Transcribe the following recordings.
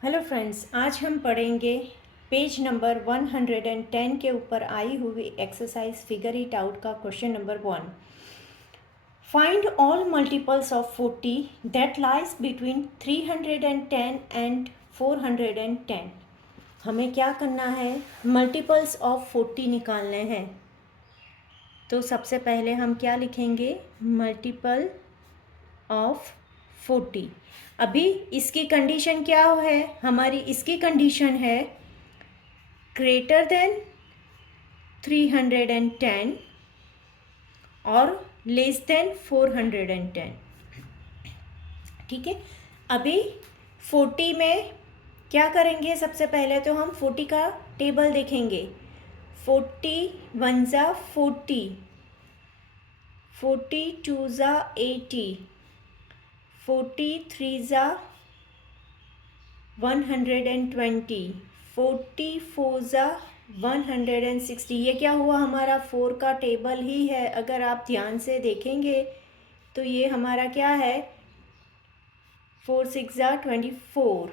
Hello friends, आज हम पढ़ेंगे पेज नंबर 110 के ऊपर आई हुई एक्सरसाइज फिगर इट आउट का question number 1। Find all multiples of 40 that lies between 310 and 410। हमें क्या करना है, मल्टीपल्स ऑफ 40 निकालने हैं। तो सबसे पहले हम क्या लिखेंगे, मल्टीपल ऑफ 40। अभी इसकी कंडीशन क्या है, हमारी इसकी कंडीशन है ग्रेटर देन 310 और लेस देन 410। ठीक है, अभी 40 में क्या करेंगे, सबसे पहले तो हम 40 का टेबल देखेंगे। 40 1 ज़ा 40, 42 ज़ा 80, 43 ज़ा 120, 44 ज़ा 160। ये क्या हुआ, हमारा 4 का टेबल ही है। अगर आप ध्यान से देखेंगे तो ये हमारा क्या है, 4 6 ज़ा 24,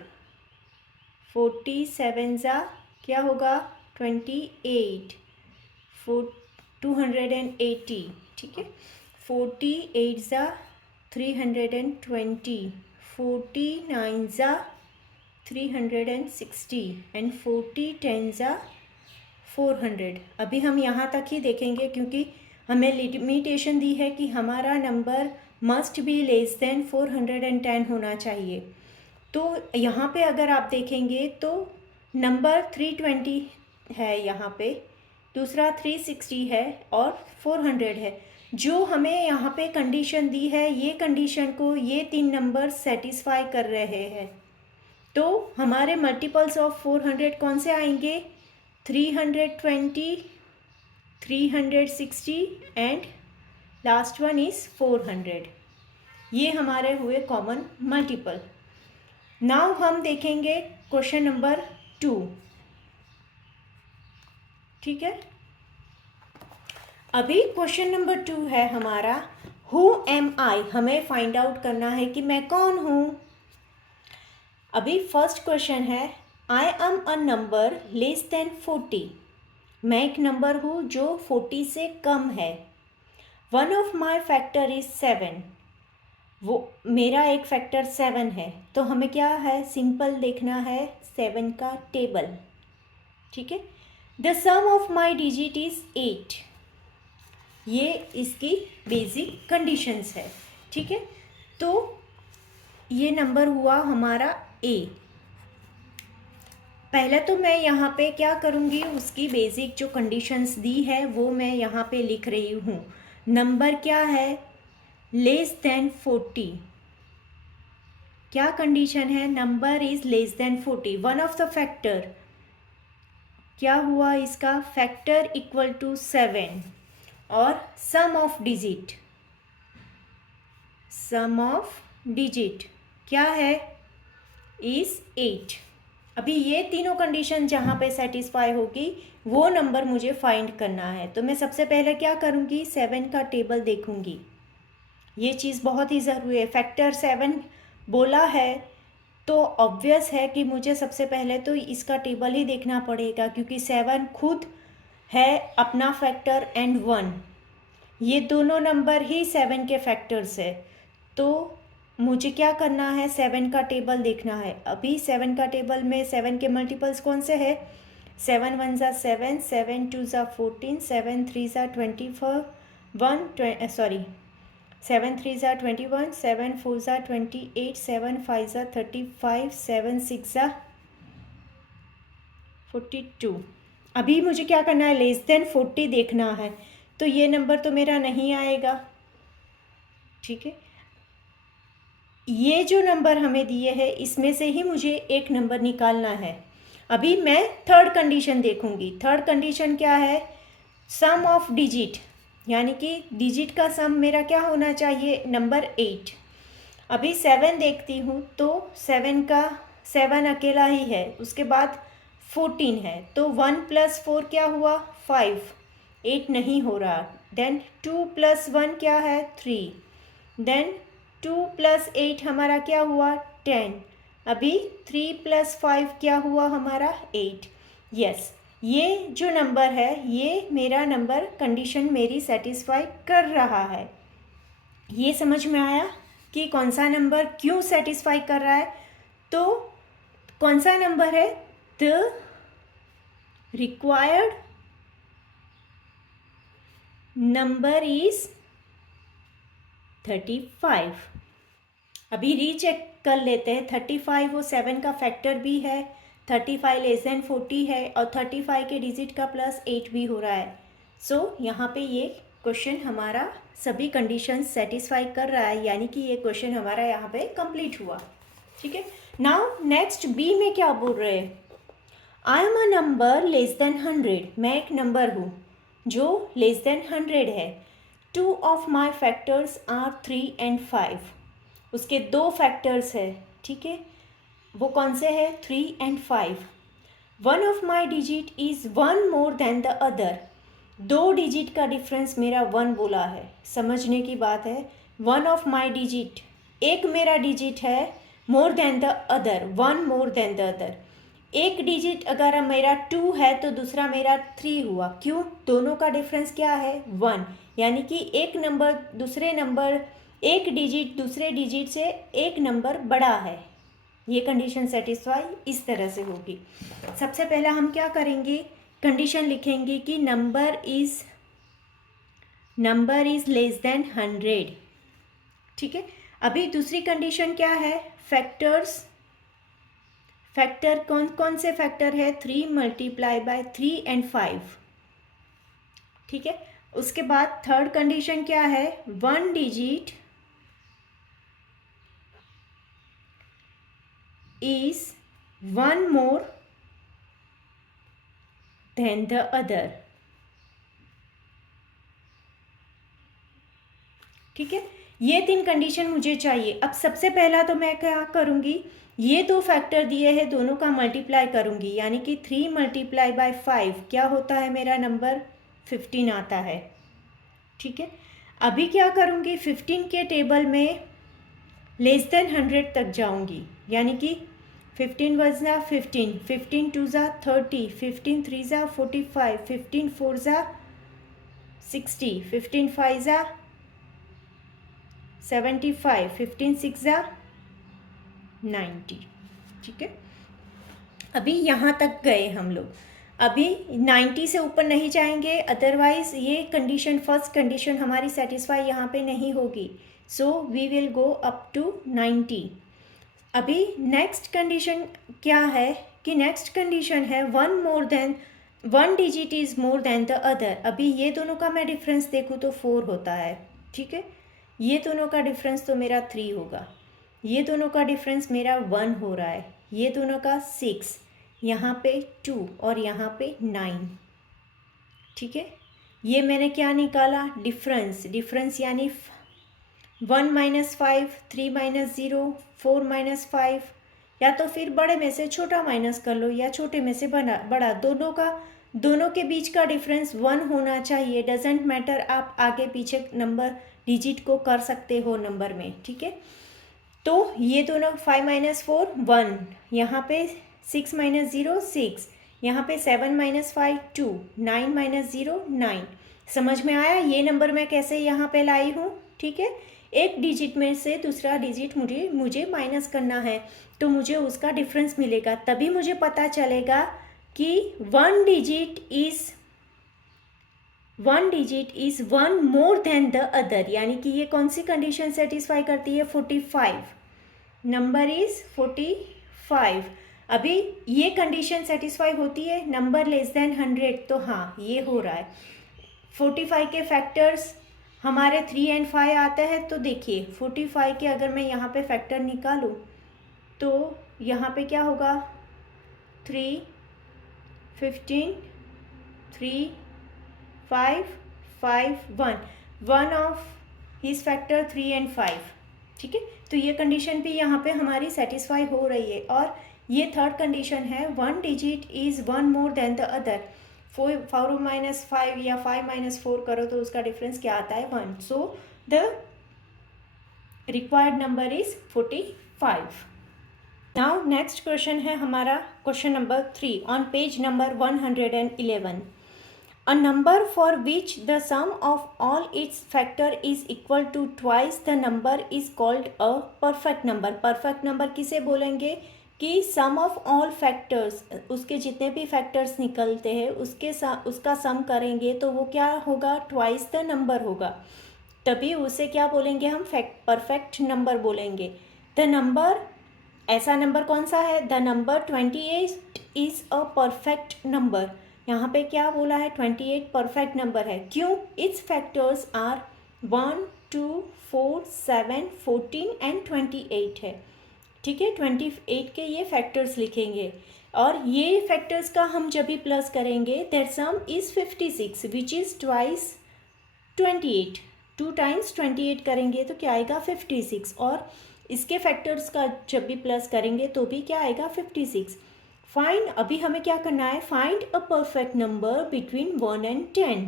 47 ज़ा क्या होगा 28, 280। ठीक है, 48 ज़ा 320, 49 ज़ा 360 एंड 40 10 ज़ा 400। अभी हम यहाँ तक ही देखेंगे क्योंकि हमें लिमिटेशन दी है कि हमारा number must be less than 410 होना चाहिए। तो यहाँ पे अगर आप देखेंगे तो नंबर 320 है यहाँ पे, दूसरा 360 है और 400 है। जो हमें यहाँ पे कंडीशन दी है, ये कंडीशन को ये 3 नंबर सेटिस्फाई कर रहे हैं। तो हमारे मल्टीपल्स ऑफ 400 कौन से आएंगे, 320, 360 एंड लास्ट वन इज 400। ये हमारे हुए कॉमन मल्टीपल। नाउ हम देखेंगे क्वेश्चन नंबर 2। ठीक है, अभी क्वेश्चन नंबर 2 है हमारा, हु एम आई। हमें फाइंड आउट करना है कि मैं कौन हूँ। अभी फर्स्ट क्वेश्चन है, I am a number less than 40। मैं एक नंबर हूँ जो 40 से कम है। One of my factor is 7। वो मेरा एक फैक्टर 7 है। तो हमें क्या है, सिंपल देखना है 7 का टेबल। ठीक है, the sum of my digit is 8। ये इसकी बेसिक कंडीशंस है। ठीक है, तो ये नंबर हुआ हमारा ए। पहले तो मैं यहाँ पे क्या करूँगी, उसकी बेसिक जो कंडीशंस दी है वो मैं यहाँ पे लिख रही हूँ। नंबर क्या है, लेस देन 40। क्या कंडीशन है, number is less than 40। One of the factor क्या हुआ, इसका फैक्टर इक्वल टू 7 और सम ऑफ डिजिट क्या है, इज 8। अभी ये तीनों कंडीशन जहाँ पे सेटिस्फाई होगी वो नंबर मुझे फाइंड करना है। तो मैं सबसे पहले क्या करूँगी, 7 का टेबल देखूँगी। ये चीज़ बहुत ही ज़रूरी है। फैक्टर 7 बोला है तो ऑब्वियस है कि मुझे सबसे पहले तो इसका टेबल ही देखना पड़ेगा, क्योंकि 7 खुद है अपना फैक्टर एंड 1, ये दोनों नंबर ही 7 के फैक्टर्स है। तो मुझे क्या करना है, 7 का टेबल देखना है। अभी 7 का टेबल में 7 के मल्टीपल्स कौन से है, 7 1 ज़ा 7, 7 2 ज़ा 14, 7 3 ज़ा 24, 7 3 ज़ा 21, 7 4 ज़ा 28, 7 5 ज़ा 35, 7 6 ज़ा 42। अभी मुझे क्या करना है, लेस देन 40 देखना है। तो ये नंबर तो मेरा नहीं आएगा। ठीक है, ये जो नंबर हमें दिए हैं इसमें से ही मुझे एक नंबर निकालना है। अभी मैं थर्ड कंडीशन देखूंगी। थर्ड कंडीशन क्या है, सम ऑफ डिजिट, यानी कि डिजिट का सम मेरा क्या होना चाहिए, नंबर 8। अभी 7 देखती हूँ तो 7 का 7 अकेला ही है, उसके बाद 14 है, तो 1 + 4 क्या हुआ, 5, 8 नहीं हो रहा। देन 2 + 1 क्या है, 3, देन 2 + 8 हमारा क्या हुआ 10। अभी 3 + 5 क्या हुआ हमारा 8। यस, ये जो नंबर है ये मेरा नंबर कंडीशन मेरी सेटिस्फाई कर रहा है। ये समझ में आया कि कौन सा नंबर क्यों सेटिस्फाई कर रहा है। तो कौन सा नंबर है, द रिक्वायर्ड नंबर इज 35। अभी रीचेक कर लेते हैं। 35 वो 7 का फैक्टर भी है, 35 < 40 है और 35 के डिजिट का +8 भी हो रहा है। सो यहाँ पे ये क्वेश्चन हमारा सभी कंडीशंस सेटिस्फाई कर रहा है, यानी कि ये क्वेश्चन हमारा यहाँ पे कंप्लीट हुआ। ठीक है, नाउ नेक्स्ट बी में क्या बोल रहे हैं, आई एम अ नंबर < 100। मैं एक नंबर हूँ जो < 100 है। 2 of my factors are 3 and 5। उसके 2 फैक्टर्स है, ठीक है, वो कौन से है 3 and 5। 1 of my digit is 1 more than the other. 2 digit का डिफरेंस मेरा 1 बोला है, समझने की बात है। 1 ऑफ माई डिजिट, एक मेरा डिजिट है more than the other, 1 more than the other. एक डिजिट अगर मेरा 2 है तो दूसरा मेरा 3 हुआ, क्यों, दोनों का डिफरेंस क्या है 1, यानी कि एक नंबर दूसरे नंबर, एक डिजिट दूसरे डिजिट से एक नंबर बड़ा है। ये कंडीशन सेटिस्फाई इस तरह से होगी। सबसे पहला हम क्या करेंगे, कंडीशन लिखेंगे कि नंबर इज < 100। ठीक है, अभी दूसरी कंडीशन क्या है, फैक्टर कौन कौन से फैक्टर है, 3 × 3 and 5। ठीक है, उसके बाद थर्ड कंडीशन क्या है, 1 digit is 1 more than the other। ठीक है, ये 3 कंडीशन मुझे चाहिए। अब सबसे पहला तो मैं क्या करूँगी, ये 2 फैक्टर दिए हैं, दोनों का मल्टीप्लाई करूँगी, यानी कि 3 × 5 क्या होता है, मेरा नंबर 15 आता है। ठीक है, अभी क्या करूँगी, 15 के टेबल में < 100 तक जाऊँगी, यानी कि 15 × 15, 15 2 × 30, 15 3 × 45, 15 4 × 60, 15 5 × 75, 15 6 × 90। ठीक है, अभी यहाँ तक गए हम लोग, अभी 90 से ऊपर नहीं जाएंगे, अदरवाइज ये कंडीशन, फर्स्ट कंडीशन हमारी सेटिस्फाई यहाँ पे नहीं होगी। So we will go up to 90। अभी नेक्स्ट कंडीशन क्या है कि नेक्स्ट कंडीशन है 1 digit is more than the other. अभी ये दोनों का मैं डिफरेंस देखूँ तो 4 होता है। ठीक है, ये दोनों का डिफरेंस तो मेरा 3 होगा, ये दोनों का डिफरेंस मेरा 1 हो रहा है, ये दोनों का 6, यहाँ पे 2 और यहाँ पे 9। ठीक है, ये मैंने क्या निकाला, डिफरेंस यानी 1 - 5, 3 - 0, 4 - 5, या तो फिर बड़े में से छोटा माइनस कर लो या छोटे में से बड़ा, दोनों के बीच का डिफरेंस 1 होना चाहिए। डजेंट मैटर, आप आगे पीछे नंबर डिजिट को कर सकते हो नंबर में। ठीक है, तो ये दोनों 5 - 4 1, यहाँ पे 6 - 0 6, यहाँ पे 7 - 5 2, 9 - 0 9। समझ में आया ये नंबर मैं कैसे यहाँ पे लाई हूँ। ठीक है, एक डिजिट में से दूसरा डिजिट मुझे माइनस करना है, तो मुझे उसका डिफरेंस मिलेगा, तभी मुझे पता चलेगा कि 1 digit is 1 more than the other, यानी कि ये कौन सी कंडीशन सेटिस्फाई करती है, 45। Number is 45। अभी ये कंडीशन सेटिस्फाई होती है, नंबर < 100, तो हाँ ये हो रहा है। 45 के फैक्टर्स हमारे 3 and 5 आते हैं, तो देखिए 45 के अगर मैं यहाँ पे फैक्टर निकालूँ तो यहाँ पे क्या होगा, 3 15 3 5 5 1 ऑफ हिज फैक्टर 3 and 5। ठीक है, तो ये कंडीशन भी यहाँ पे हमारी सेटिस्फाई हो रही है। और ये थर्ड कंडीशन है, 1 digit is 1 more than the other. 4 - 5 या 5 - 4 करो तो उसका डिफरेंस क्या आता है, 1। So the required number is 45। Now next question है हमारा question number 3 on page number 111। A number for which the sum of all its factor is equal to twice the number is called a perfect number। perfect number किसे बोलेंगे कि sum of all factors, उसके जितने भी factors निकलते हैं उसका sum करेंगे तो वो क्या होगा, twice the number होगा, तभी उसे क्या बोलेंगे हम, परफेक्ट नंबर बोलेंगे। द नंबर, ऐसा नंबर कौन सा है, the number 28 is a perfect number. यहाँ पे क्या बोला है, 28 परफेक्ट नंबर है। क्यों, इट्स फैक्टर्स आर 1 2 4 7 14 एंड 28 है। ठीक है, 28 के ये फैक्टर्स लिखेंगे और ये फैक्टर्स का हम जब भी प्लस करेंगे there sum is 56 which is twice 28। 2 times 28 करेंगे तो क्या आएगा 56, और इसके फैक्टर्स का जब भी प्लस करेंगे तो भी क्या आएगा 56। फाइंड, अभी हमें क्या करना है, find a perfect number between 1 and 10।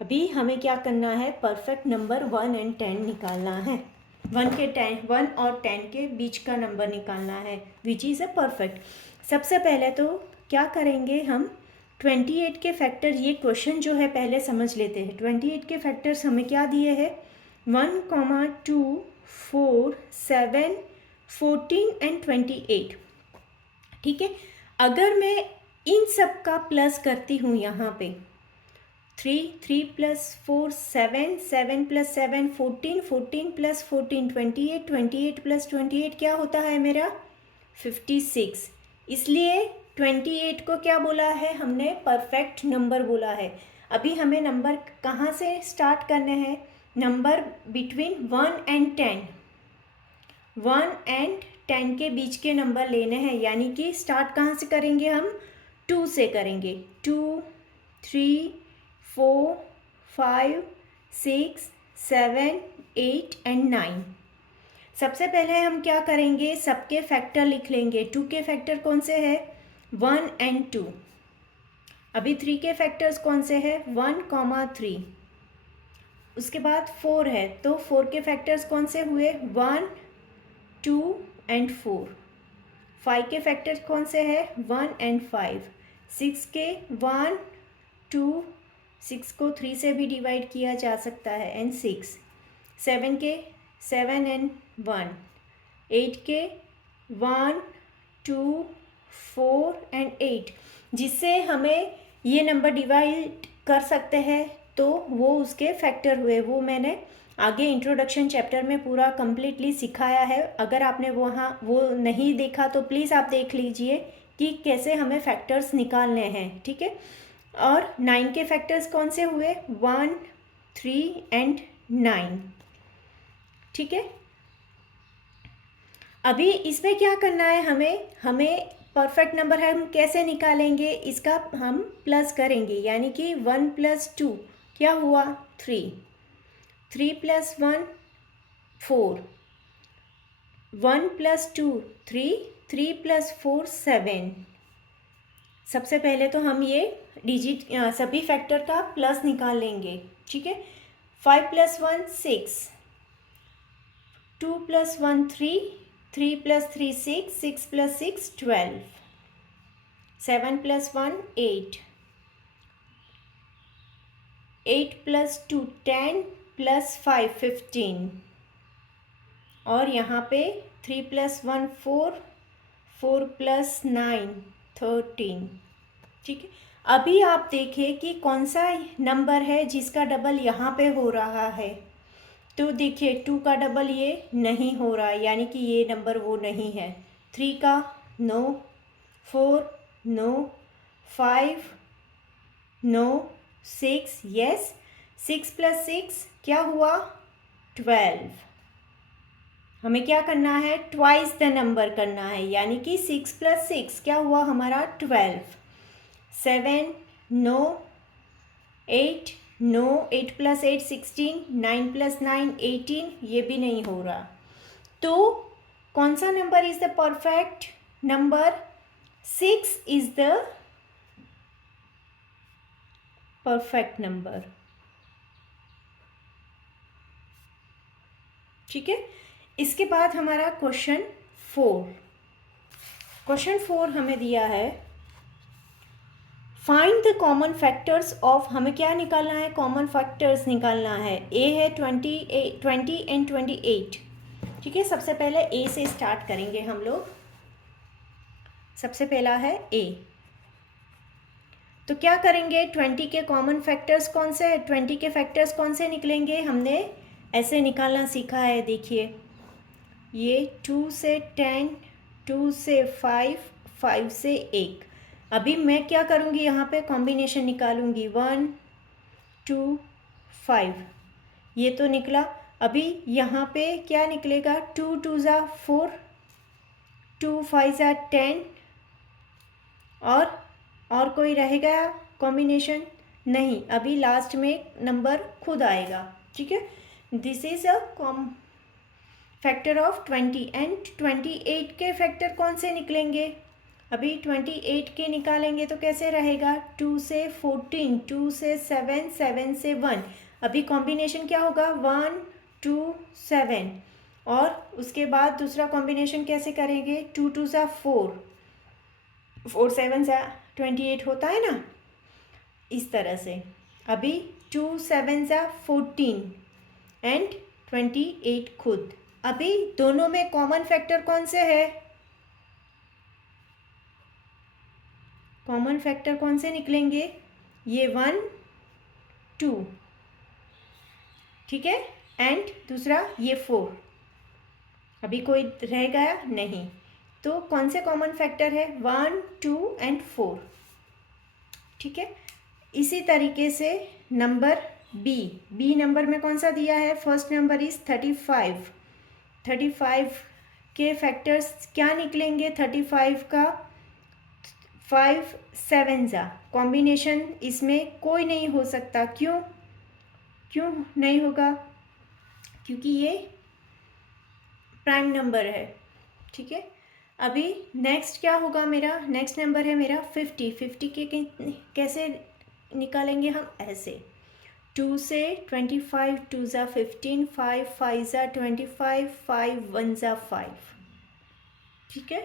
अभी हमें क्या करना है, परफेक्ट नंबर 1 एंड 10 निकालना है। 1 और 10 के बीच का नंबर निकालना है विच इज़ अ परफेक्ट। सबसे पहले तो क्या करेंगे हम, 28 के फैक्टर, ये क्वेश्चन जो है पहले समझ लेते हैं। 28 के फैक्टर्स हमें क्या दिए हैं, 1, 2, 4, 7, 14 एंड 28। ठीक है, अगर मैं इन सब का प्लस करती हूँ यहाँ पे, 3 प्लस 4 7, 7 प्लस 7 14, 14 प्लस 14 28, 28 प्लस 28 क्या होता है मेरा 56। इसलिए 28 को क्या बोला है हमने, परफेक्ट नंबर बोला है। अभी हमें नंबर कहाँ से स्टार्ट करने हैं, नंबर बिटवीन 1 एंड 10, 1 एंड 10 के बीच के नंबर लेने हैं, यानी कि स्टार्ट कहाँ से करेंगे हम, 2 से करेंगे। 2 3 4 5 6 7 8 एंड 9। सबसे पहले हम क्या करेंगे, सबके फैक्टर लिख लेंगे। 2 के फैक्टर कौन से हैं, 1 एंड 2। अभी 3 के फैक्टर्स कौन से हैं, 1, 3। उसके बाद 4 है तो 4 के फैक्टर्स कौन से हुए, 1 2 एंड 4। 5 के फैक्टर्स कौन से हैं, 1 एंड 5। 6 के 1 2, 6 को 3 से भी डिवाइड किया जा सकता है एंड 6। 7 के 7 एंड 1। 8 के 1 2 4 एंड 8। जिससे हमें ये नंबर डिवाइड कर सकते हैं तो वो उसके फैक्टर हुए। वो मैंने आगे इंट्रोडक्शन चैप्टर में पूरा कम्प्लीटली सिखाया है। अगर आपने वो नहीं देखा तो प्लीज़ आप देख लीजिए कि कैसे हमें फैक्टर्स निकालने हैं। ठीक है, और 9 के फैक्टर्स कौन से हुए, 1 3 एंड 9। ठीक है, अभी इसमें क्या करना है, हमें परफेक्ट नंबर है हम कैसे निकालेंगे, इसका हम प्लस करेंगे, यानी कि 1 + 2 क्या हुआ 3, 3 + 1 4, 1 + 2 3, 3 + 4 7। सबसे पहले तो हम ये डिजिट सभी फैक्टर का प्लस निकाल लेंगे। ठीक है, 5 + 1 6, 2 + 1 3, 3 + 3 6, 6 + 6 12, 7 + 1 8, 8 + 2 10 + 5 15, और यहाँ पे 3 + 1 4, 4 + 9 13। ठीक है, अभी आप देखिए कि कौन सा नंबर है जिसका डबल यहाँ पे हो रहा है। तो देखिए 2 का डबल ये नहीं हो रहा है, यानी कि ये नंबर वो नहीं है। 3 का नो, 4 नो, 5 नो, 6 यस, 6 + 6 क्या हुआ 12। हमें क्या करना है, ट्वाइस द नंबर करना है, यानी कि 6 + 6 क्या हुआ हमारा 12। 7 नो, 8 नो, 8 + 8 16, 9 + 9 18, ये भी नहीं हो रहा। तो कौन सा number is the perfect number, 6 is the perfect number. ठीक है, इसके बाद हमारा क्वेश्चन 4। क्वेश्चन 4 हमें दिया है find the common factors of, हमें क्या निकालना है, कॉमन फैक्टर्स निकालना है। ए है 20 एंड 28। ठीक है, सबसे पहले ए से स्टार्ट करेंगे हम लोग। सबसे पहला है ए। तो क्या करेंगे, 20 के कॉमन फैक्टर्स कौन से, 20 के फैक्टर्स कौन से निकलेंगे, हमने ऐसे निकालना सीखा है। देखिए ये 2 से 10, 2 से 5, 5 से 1। अभी मैं क्या करूँगी, यहाँ पे कॉम्बिनेशन निकालूंगी, 1 2 5, ये तो निकला। अभी यहाँ पे क्या निकलेगा, 2 2 ज़ा 4, 2 5 ज़ा 10, और कोई रहेगा कॉम्बिनेशन नहीं। अभी लास्ट में नंबर खुद आएगा। ठीक है, this is a factor of 20 and 28 के फैक्टर कौन से निकलेंगे। अभी 28 के निकालेंगे तो कैसे रहेगा, 2 से 14, 2 से 7, 7 से 1। अभी कॉम्बिनेशन क्या होगा, 1 2 7, और उसके बाद दूसरा कॉम्बिनेशन कैसे करेंगे, 2 2 ज़ा 4, 4 7 ज़ा 28 होता है ना, इस तरह से। अभी 2 7 ज़ा 14 एंड 28 खुद। अभी दोनों में कॉमन फैक्टर कौन से है, कॉमन फैक्टर कौन से निकलेंगे, ये 1 2, ठीक है, एंड दूसरा ये 4। अभी कोई रह गया नहीं, तो कौन से कॉमन फैक्टर है, 1 2 एंड 4। ठीक है, इसी तरीके से नंबर बी नंबर में कौन सा दिया है, फर्स्ट नंबर इज 35। 35 के फैक्टर्स क्या निकलेंगे, 35 का 5 7 ज़ा, कॉम्बिनेशन इसमें कोई नहीं हो सकता। क्यों नहीं होगा, क्योंकि ये प्राइम नंबर है। ठीक है, अभी नेक्स्ट क्या होगा, मेरा नेक्स्ट नंबर है मेरा 50। 50 के कैसे निकालेंगे हम, ऐसे 2 से 25, 2 ज़ा 15, 5 5 ज़ा 25, 5 1 ज़ा 5। ठीक है,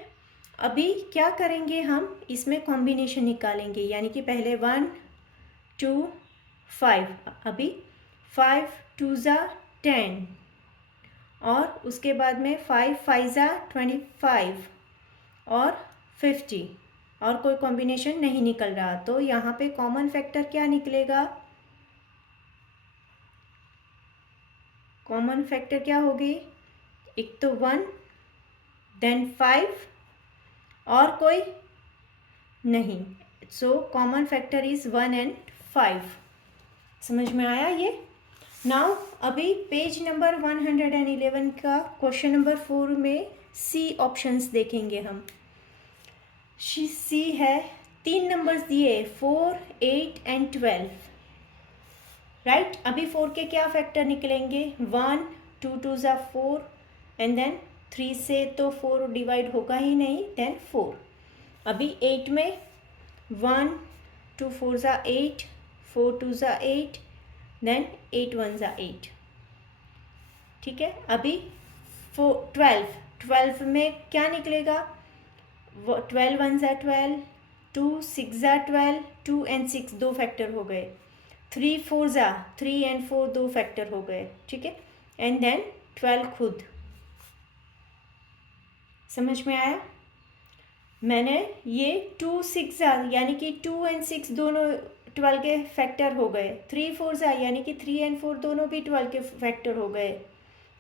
अभी क्या करेंगे हम, इसमें कॉम्बिनेशन निकालेंगे, यानी कि पहले 1 2 5, अभी 5 2 ज़ा 10, और उसके बाद में 5 5 ज़ा 25 और 50, और कोई कॉम्बिनेशन नहीं निकल रहा। तो यहाँ पे कॉमन फैक्टर क्या निकलेगा, कॉमन फैक्टर क्या होगी, एक तो 1 देन 5 और कोई नहीं। So common factor is 1 and 5। समझ में आया ये। नाउ अभी पेज नंबर 111 का क्वेश्चन नंबर 4 में सी ऑप्शंस देखेंगे हम। सी है, 3 नंबर्स दिए 4 8 एंड 12। राइट, अभी 4 के क्या फैक्टर निकलेंगे, 1 2 2 ज़ा 4, एंड देन 3 से तो 4 डिवाइड होगा ही नहीं, देन 4। अभी 8 में 1 2 4 ज़ा 8, 4 2 ज़ा 8, देन 8 1 ज़ा 8। ठीक है, अभी 12 में क्या निकलेगा, 12 1 ज़ा 12, 2 6 ज़ा 12, 2 एंड 6 दो फैक्टर हो गए, 3 4 ज़ा 3 एंड 4 दो फैक्टर हो गए। ठीक है, एंड देन 12 खुद। समझ में आया, मैंने ये 2 6 ज़ा यानी कि 2 एंड 6 दोनों 12 के फैक्टर हो गए, 3 4 ज़ा यानी कि 3 एंड 4 दोनों भी 12 के फैक्टर हो गए।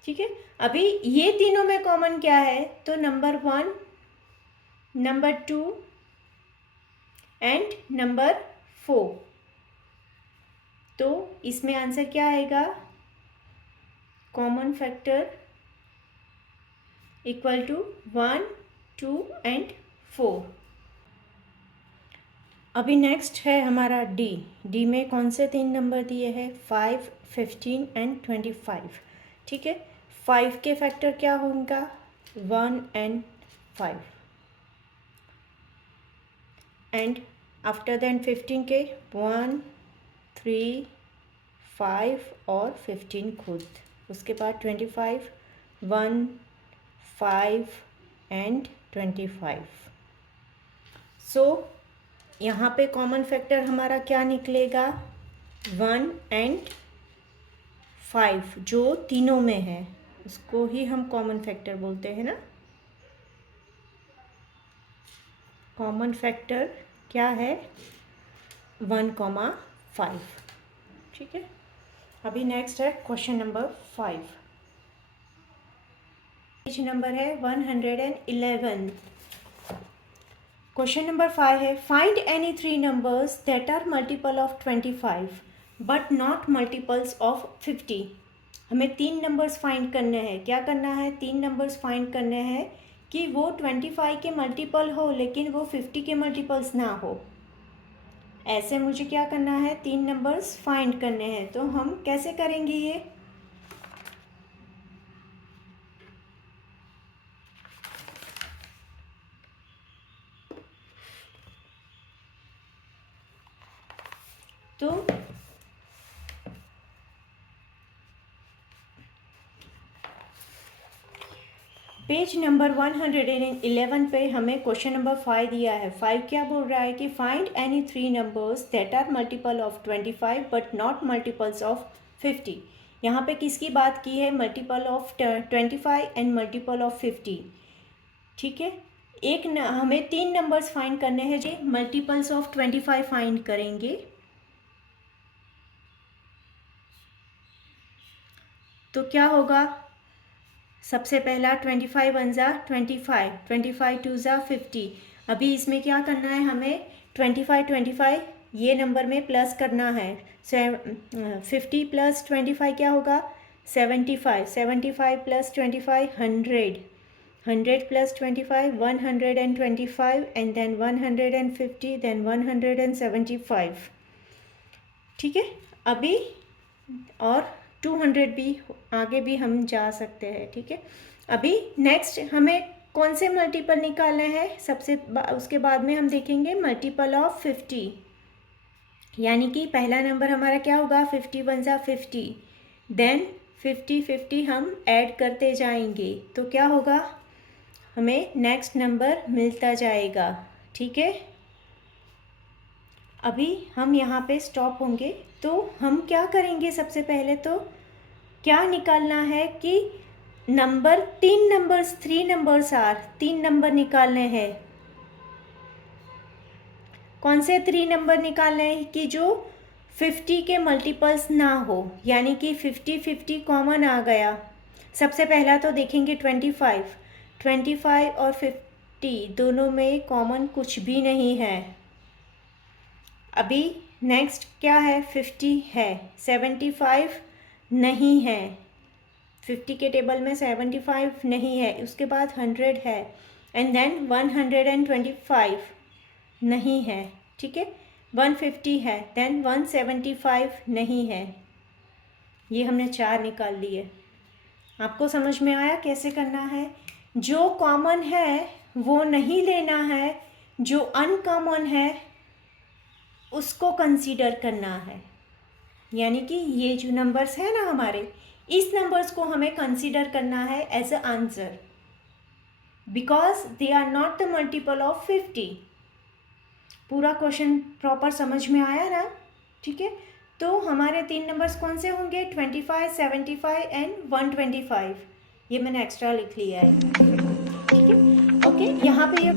ठीक है, अभी ये तीनों में कॉमन क्या है, तो नंबर 1, नंबर 2 एंड नंबर 4। तो इसमें आंसर क्या आएगा, common factor equal to 1 2 and 4। अभी नेक्स्ट है हमारा डी में कौन से 3 नंबर दिए हैं, 5 15 एंड 25। ठीक है, 5 के फैक्टर क्या होगा, 1 एंड 5, एंड आफ्टर देन 15 के 1 3 5 और 15 खुद। उसके बाद 25 1, 5 एंड 25। सो यहाँ पे कॉमन फैक्टर हमारा क्या निकलेगा, 1 एंड 5 जो तीनों में है उसको ही हम कॉमन फैक्टर बोलते हैं ना। कॉमन फैक्टर क्या है, 1,5। ठीक है, अभी नेक्स्ट है क्वेश्चन नंबर 5। पेज नंबर है 111। क्वेश्चन नंबर 5 है, find any 3 numbers that are multiple of 25 but not multiples of 50। हमें 3 नंबर्स फाइंड करने हैं। क्या करना है, 3 नंबर्स फाइंड करने हैं कि वो 25 के मल्टीपल हो लेकिन वो 50 के मल्टीपल्स ना हो। ऐसे मुझे क्या करना है, 3 नंबर्स फाइंड करने हैं। तो हम कैसे करेंगे ये, तो पेज नंबर 111 पे हमें क्वेश्चन नंबर 5 दिया है। 5 क्या बोल रहा है कि find any 3 numbers that are multiple of 25 but not multiples of 50। यहाँ पे किसकी बात की है, multiple of 25 and multiple of 50। ठीक है, हमें 3 नंबर्स फाइंड करने हैं जी, मल्टीपल्स ऑफ 25 फाइंड करेंगे। तो क्या होगा, सबसे पहला 25 वन ज़ा 25, 25 टू ज़ा 50। अभी इसमें क्या करना है, हमें 25 ये नंबर में प्लस करना है। 50 प्लस 25 क्या होगा, 75, 75 plus 25 100, 100 plus 25 125 and then 150 then 175। ठीक है, अभी और 200 भी आगे भी हम जा सकते हैं। ठीक है, अभी नेक्स्ट हमें कौन से मल्टीपल निकालने हैं, उसके बाद में हम देखेंगे मल्टीपल ऑफ 50। यानी कि पहला नंबर हमारा क्या होगा, 50 वन ज़ा 50, देन 50 हम ऐड करते जाएंगे तो क्या होगा, हमें नेक्स्ट नंबर मिलता जाएगा। ठीक है, अभी हम यहाँ पे स्टॉप होंगे। तो हम क्या करेंगे, सबसे पहले तो क्या निकालना है कि नंबर 3 नंबर्स आर 3 नंबर निकालने हैं। कौन से 3 नंबर निकालने हैं कि जो 50 के मल्टीपल्स ना हो, यानी कि 50 कॉमन आ गया। सबसे पहला तो देखेंगे 25 और 50 दोनों में कॉमन कुछ भी नहीं है। अभी नेक्स्ट क्या है, 50 है, 75 नहीं है, 50 के टेबल में 75 नहीं है। उसके बाद 100 है एंड देन 125 नहीं है। ठीक है, 150 है, देन 175 नहीं है। ये हमने 4 निकाल लिए। आपको समझ में आया कैसे करना है, जो कॉमन है वो नहीं लेना है, जो अनकॉमन है उसको कंसीडर करना है। यानी कि ये जो नंबर्स हैं ना हमारे, इस नंबर्स को हमें कंसीडर करना है as a answer, because they are not the multiple of 50। पूरा क्वेश्चन प्रॉपर समझ में आया ना। ठीक है, तो हमारे 3 नंबर्स कौन से होंगे, 25, 75 एंड 125। ये मैंने एक्स्ट्रा लिख लिया है। ठीक है, ओके, यहाँ पे ये